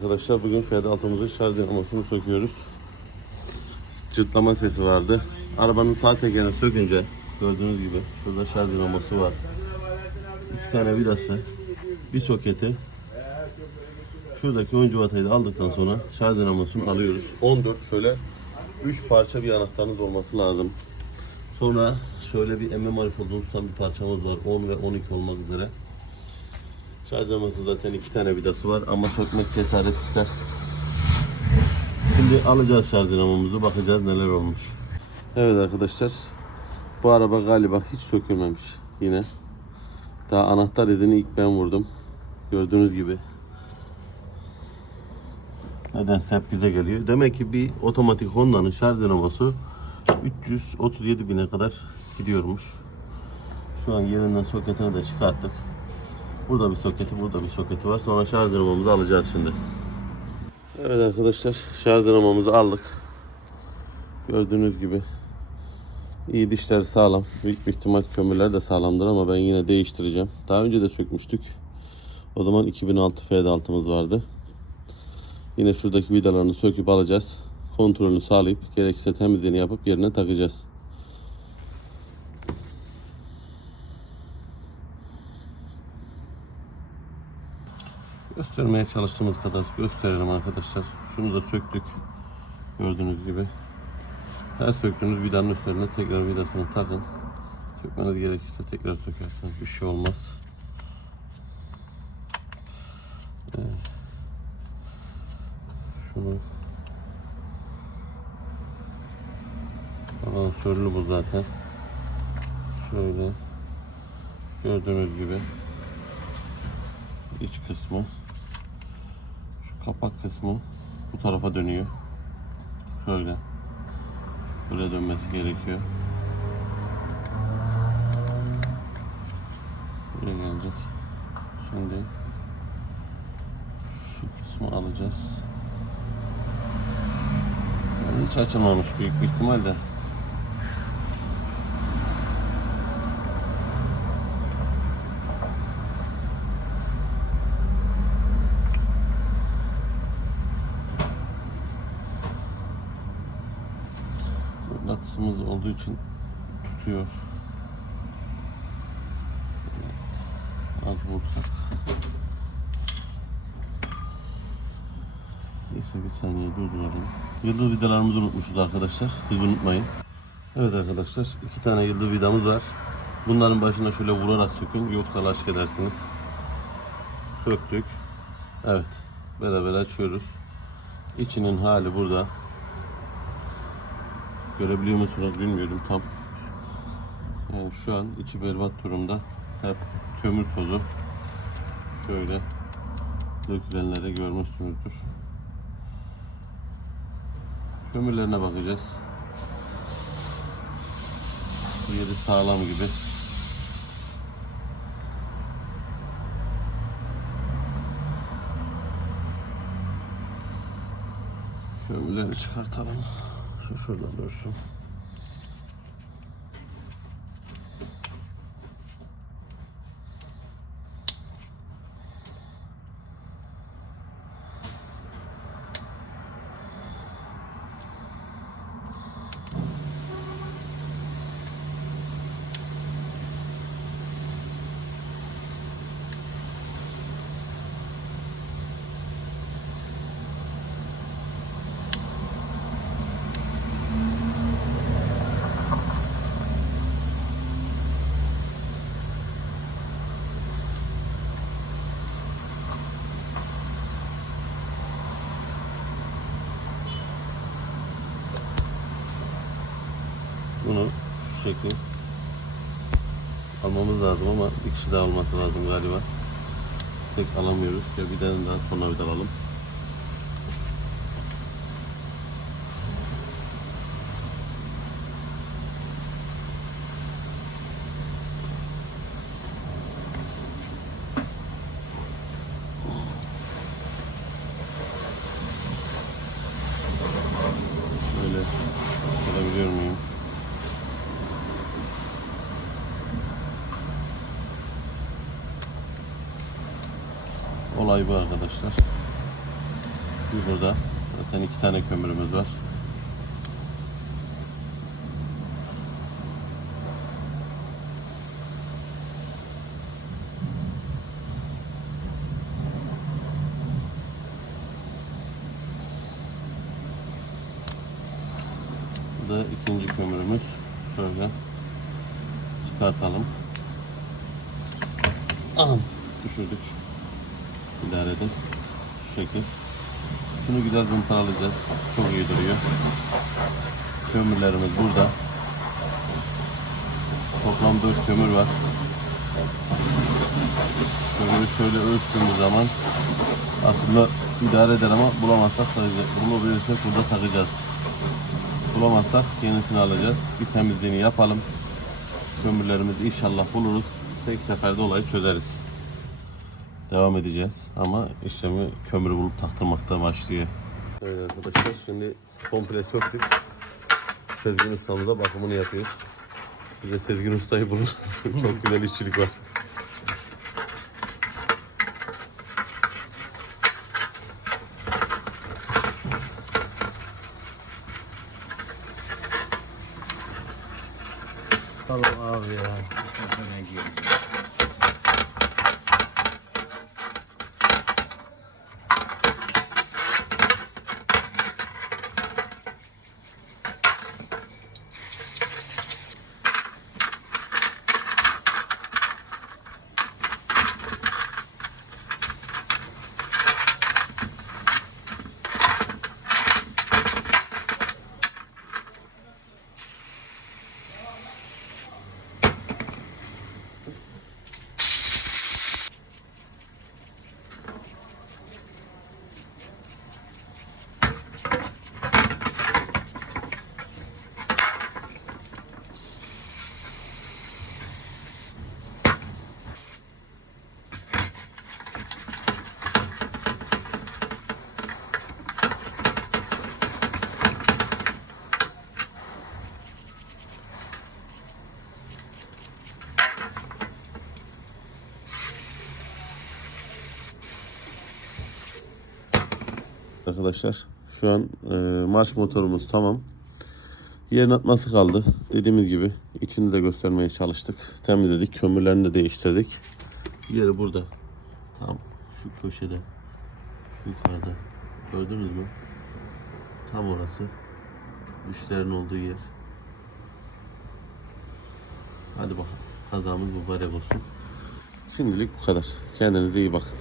Arkadaşlar bugün Fiat altımızın şarj dinamasını söküyoruz. Cırtlama sesi vardı. Arabanın sağ tekerini sökünce gördüğünüz gibi şurada şarj dinaması var. İki tane vidası, bir soketi. Şuradaki ön civatayı da aldıktan sonra şarj dinamasını alıyoruz. 14 şöyle 3 parça bir anahtarınız olması lazım. Sonra şöyle bir emme manifoldunu tutan bir parçamız var. 10 ve 12 olmak üzere. Şarj dinamasının zaten iki tane vidası var ama sökmek cesaret ister. Şimdi alacağız şarj dinamomuzu bakacağız neler olmuş. Evet arkadaşlar bu araba galiba hiç sökülmemiş yine. Daha anahtar izini ilk ben vurdum. Gördüğünüz gibi. Nedense hep bize geliyor. Demek ki bir otomatik Honda'nın şarj dinamosu 337 bine kadar gidiyormuş. Şu an yerinden soketini de çıkarttık. Burada bir soketi, burada bir soketi var. Sonra şarj dinamomuzu alacağız şimdi. Evet arkadaşlar, şarj dinamomuzu aldık. Gördüğünüz gibi iyi dişleri sağlam. Büyük bir ihtimal kömürler de sağlamdır ama ben yine değiştireceğim. Daha önce de sökmüştük. O zaman 2006 F6'mız vardı. Yine şuradaki vidalarını söküp alacağız. Kontrolünü sağlayıp gerekirse temizliğini yapıp yerine takacağız. Göstermeye çalıştığımız kadar gösterelim arkadaşlar. Şunu da söktük. Gördüğünüz gibi. Her söktüğünüz vidanın üzerine tekrar vidasını takın. Sökmeniz gerekirse tekrar sökersiniz. Bir şey olmaz. Evet. Şunu Balansörlü bu zaten. Şöyle gördüğünüz gibi iç kısmı şu kapak kısmı bu tarafa dönüyor. Şöyle. Buraya dönmesi gerekiyor. Buraya gelecek. Şimdi şu kısmı alacağız. Yani hiç açılmamış büyük bir ihtimalle. Mıknatısımız olduğu için tutuyor. Az vursak. Neyse bir saniye durduralım. Yıldız vidalarımızı unutmuşuz arkadaşlar. Siz unutmayın. Evet arkadaşlar iki tane yıldız vidamız var. Bunların başına şöyle vurarak sökün yoksa laşk edersiniz. Söktük. Evet. Beraber açıyoruz. İçinin hali burada. Görebiliyor musunuz bilmiyorum tam. Yani şu an içi berbat durumda. Hep kömür tozu. Şöyle dökülenleri görmüşsünüzdür. Kömürlerine bakacağız. Yeri sağlam gibi. Kömürleri çıkartalım. Şu şurada dursun. Şekil almamız lazım ama bir kişi daha olması lazım galiba. Tek alamıyoruz. Ya bir tane daha sonra bir alalım. Olay bu arkadaşlar. Bir burada. Zaten iki tane kömürümüz var. Bu da ikinci kömürümüz. Şöyle çıkartalım. Aha, düşürdük. İdare edin. Şu şekil. Şunu güzel zımparalayacağız. Çok iyi duruyor. Kömürlerimiz burada. Toplam 4 kömür var. Kömürü şöyle ölçtüğümüz zaman aslında idare eder ama bulamazsak takacağız. Bulabilirsek burada takacağız. Bulamazsak yenisini alacağız. Bir temizliğini yapalım. Kömürlerimizi inşallah buluruz. Tek seferde olayı çözeriz. Devam edeceğiz ama işlemi kömürü bulup taktırmakta başlıyor. Evet arkadaşlar şimdi komple söktük. Sezgin ustamıza bakımını yapıyoruz. Size Sezgin ustayı bulur. Çok güzel işçilik var. Tamam abi ya. Arkadaşlar şu an e, marş motorumuz tamam. Yerin atması kaldı. Dediğimiz gibi içini de göstermeye çalıştık. Temizledik. Kömürlerini de değiştirdik. Yeri burada. Tam şu köşede. Yukarıda. Gördünüz mü? Tam orası. Dişlerin olduğu yer. Hadi bakalım. Kazamız mübarek olsun. Şimdilik bu kadar. Kendinize iyi bakın.